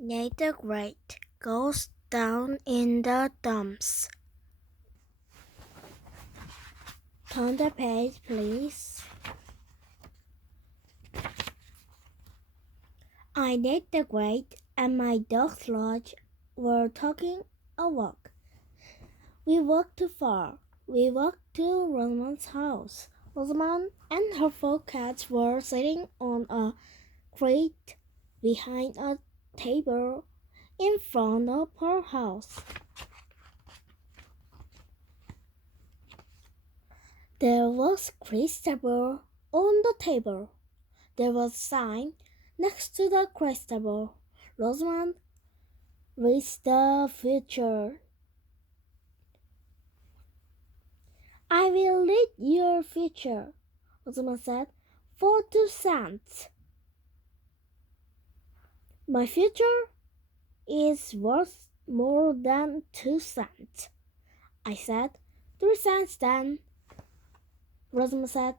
Nate the Great goes down in the dumps. Turn the page, please. I, Nate the Great, and my dog Sludge were taking a walk. We walked too far. We walked to Rosamond's house. Rosamond and her 4 cats were sitting on a crate behind a table in front of her house. There was Christabel on the table. There was a sign next to the Christabel. Rosamond reads the future. I will read your future, Rosamond said, for 2 cents. My future is worth more than 2 cents, I said. 3 cents then, Rosamond said.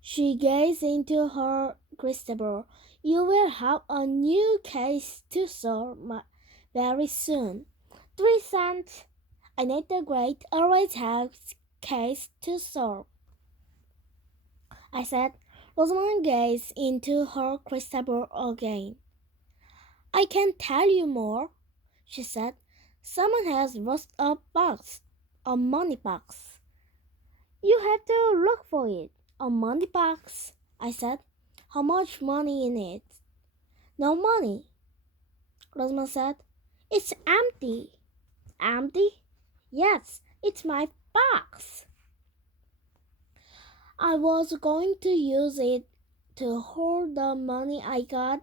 She gazed into her crystal. You will have a new case to solve very soon. 3 cents. I need the Great always has case to solve, I said. Rosamond gazed into her crystal again. I can tell you more, she said. Someone has lost a money box. You have to look for it. A money box, I said. How much money in it? No money, Rosamond said. It's empty. Empty? Yes, it's my box. I was going to use it to hold the money I got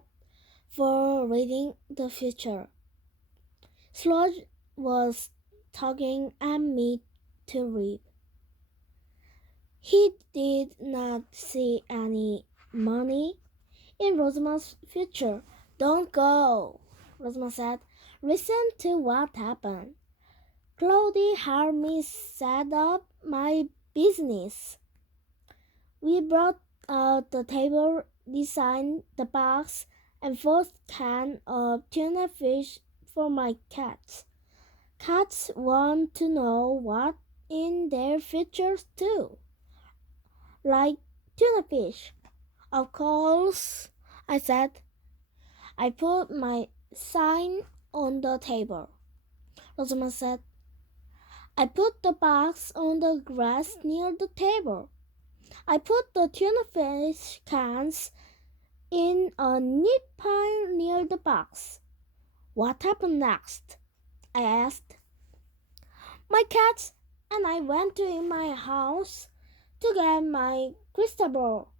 for reading the future. Sludge was tugging at me to read. He did not see any money in Rosamond's future. Don't go, Rosamond said. Listen to what happened. Claudie helped me set up my business. We brought out the table, designed the box, and first can of tuna fish for my cats. Cats want to know what in their futures too. Like tuna fish. Of course, I said. I put my sign on the table. Rosamond said. I put the box on the grass near the table. I put the tuna fish cans in a neat pile near the box. What happened next? I asked. My cats and I went to my house to get my crystal ball,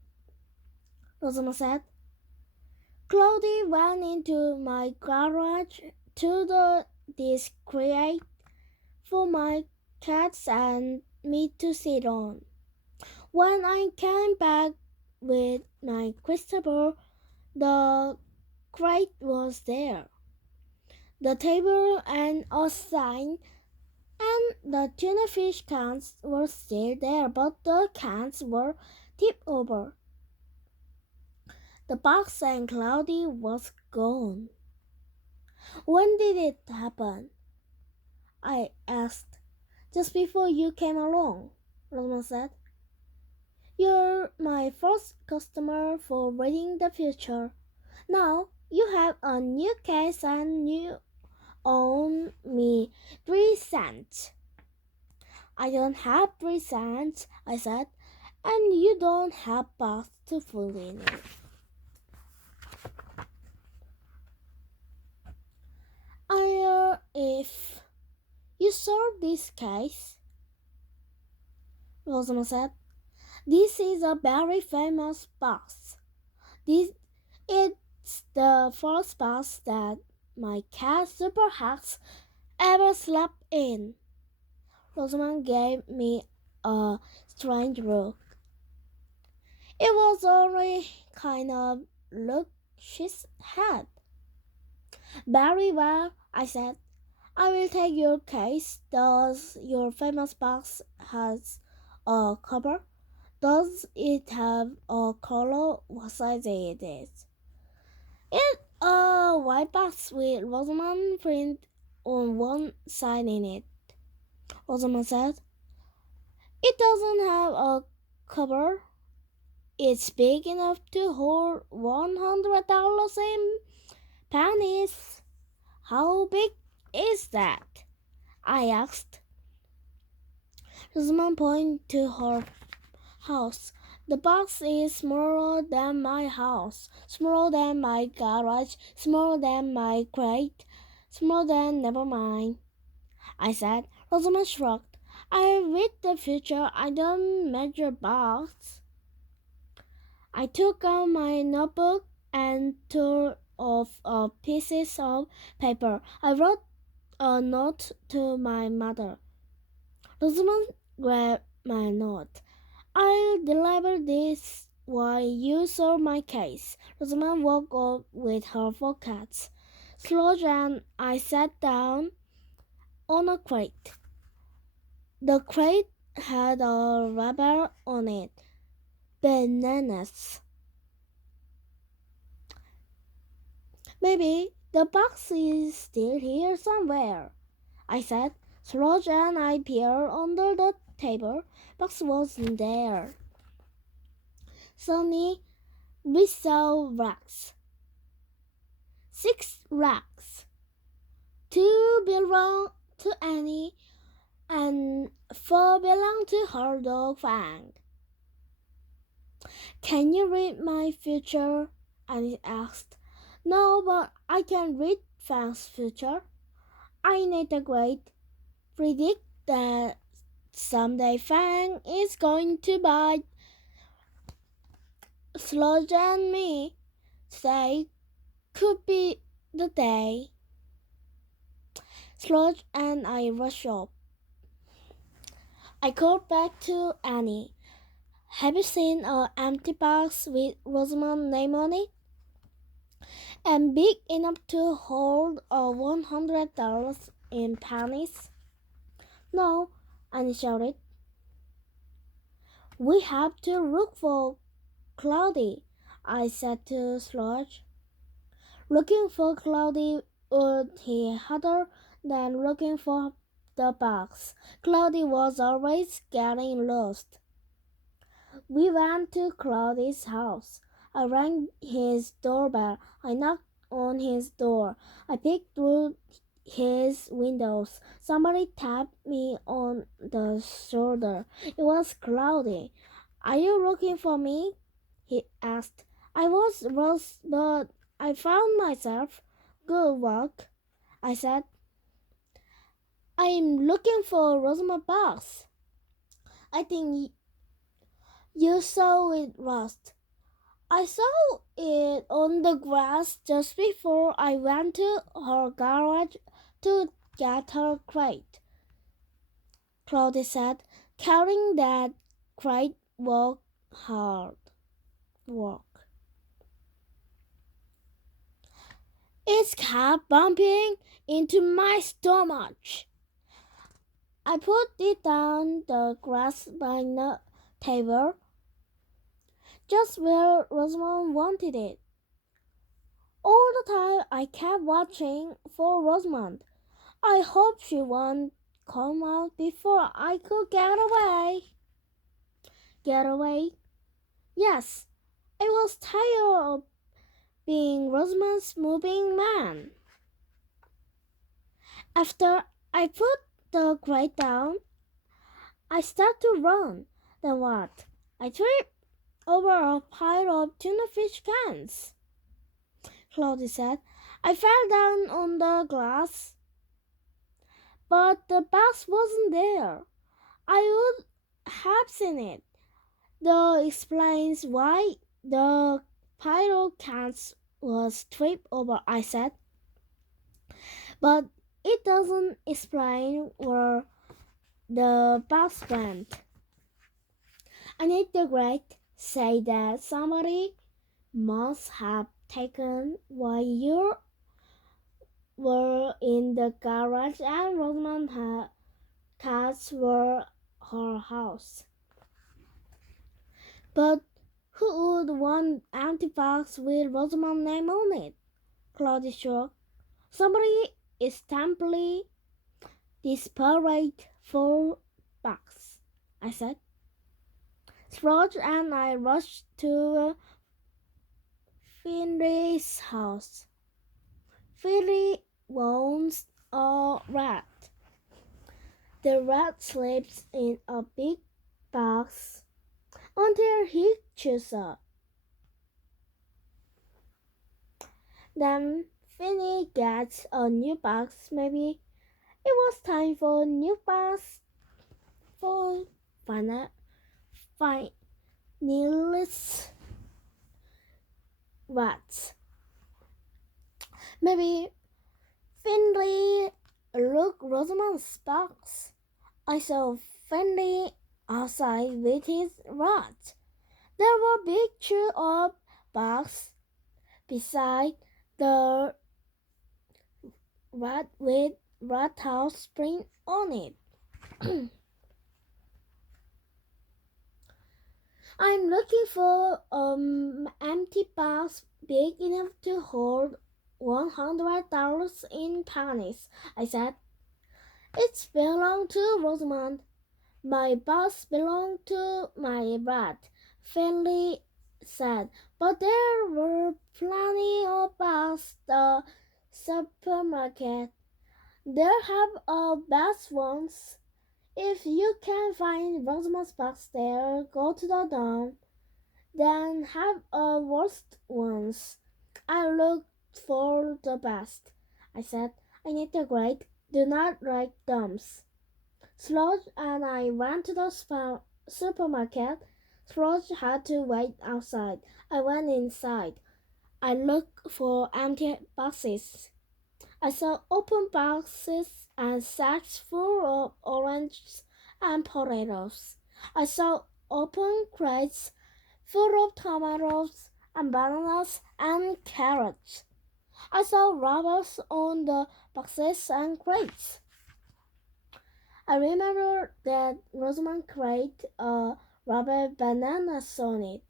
Rosamond said. Claudie went into my garage to the disc for my cats and me to sit on. When I came back with my crystal ball, the crate was there. The table and a sign and the tuna fish cans were still there, but the cans were tipped over. The box and Claudie was gone. When did it happen? I asked. Just before you came along, Rosamond said. You're my first customer for reading the future. Now you have a new case and you owe me 3 cents. I don't have 3 cents, I said, and you don't have box to fill in it. If you solve this case, Rosamond said. This is a very famous box. It's the first box that my cat Superhax ever slept in. Rosamond gave me a strange look. It was only kind of look she had. Very well, I said. I will take your case. Does your famous box has a cover? Does it have a color? What size it is? A white box with Rosamond print on one side in it. Rosamond said, "It doesn't have a cover. It's big enough to hold $100 in pennies." "How big is that?" I asked. Rosamond pointed to her house. "The box is smaller than my house, smaller than my garage, smaller than my crate, smaller than never mind," I said. Rosamond shrugged. "I read the future. I don't measure box." I took out my notebook and tore off pieces of paper. I wrote a note to my mother. Rosamond grabbed my note. "I'll deliver this while you solve my case." Rosamond walked off with her pockets. Sludge and I sat down on a crate. The crate had a rubber on it. Bananas. "Maybe the box is still here somewhere," I said. Sludge and I peered under the table. Box wasn't there. Suddenly, we saw racks. 6 racks. 2 belonged to Annie, and 4 belonged to her dog Fang. "Can you read my future?" Annie asked. "No, but I can read Fang's future. I need a grade. Predict that someday Fang is going to bite Sludge and me. Today could be the day." Sludge and I rushed off. I called back to Annie. "Have you seen an empty box with Rosamond's name on it? And big enough to hold $100 in pennies?" "No," Annie shouted. "We have to look for Cloudy," I said to Sludge. Looking for Cloudy would be harder than looking for the box. Cloudy was always getting lost. We went to Cloudy's house. I rang his doorbell. I knocked on his door. I peeked through his windows. Somebody tapped me on the shoulder. It was Cloudy. "Are you looking for me?" he asked. "I was lost, but I found myself." "Good work," I said. "I'm looking for Rosamond Box. I think you saw it rust." "I saw it on the grass just before I went to her garage to get her crate," Claudia said. "Carrying that crate was hard work." It kept bumping into my stomach. I put it down the grass by the table, just where Rosamond wanted it. All the time I kept watching for Rosamond. I hoped she won't come out before I could get away. Get away? Yes, I was tired of being Rosamond's moving man. After I put the crate down, I started to run. Then what? I tripped over a pile of tuna fish cans. Claudia said. I fell down on the glass, but the box wasn't there. I would have seen it. That explains why the pile of cans was tripped over, I said. But it doesn't explain where the box went. I need the great say that somebody must have taken while you were in the garage and Rosamond had cats were her house. "But who would want empty box with Rosamond's name on it?" Claudia shook. Somebody is simply desperate for bugs, I said. Scrooge and I rushed to Finley's house. Finley owns a rat. The rat sleeps in a big box until he chews up. Then Finny gets a new box. Maybe it was time for a new box for finalist rats. Maybe Finley looked Rosamond's box. I saw Finley outside with his rat. There were big chew up box beside the rat with rat house print on it. I'm looking for an empty box big enough to hold $100 in pennies, I said. It belonged to Rosamond. My box belonged to my rat, Finley said, but there were plenty of boxes at the supermarket. There have a best ones. If you can find Rosamond's box there, go to the dump. Then have a worst ones. I looked for the best. I said, I need a grate. Do not like dumps. Sludge and I went to the supermarket. Sludge had to wait outside. I went inside. I looked for empty boxes. I saw open boxes and sacks full of oranges and potatoes. I saw open crates full of tomatoes and bananas and carrots. I saw rubbers on the boxes and crates. I remember that Rosamond crate a rubber bananas on it.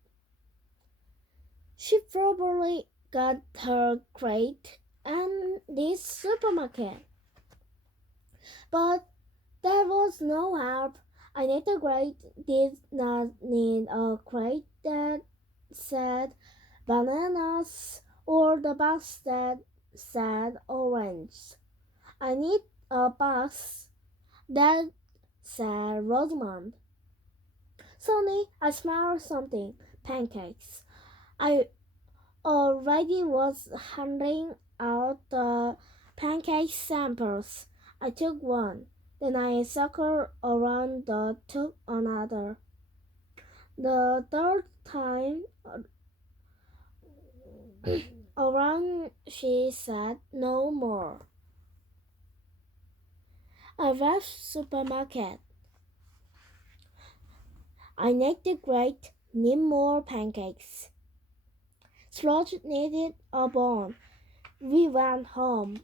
She probably got her crate at this supermarket. But there was no help. I need a crate did not need a crate that said bananas or the box that said orange. I need a box that said Rosamond. Suddenly, I smelled something. Pancakes. I already was handing out the pancake samples. I took one. Then I circled around and took another. The third time around, she said no more. I left supermarket. I need the grate, need more pancakes. Sludge needed a bone. We went home.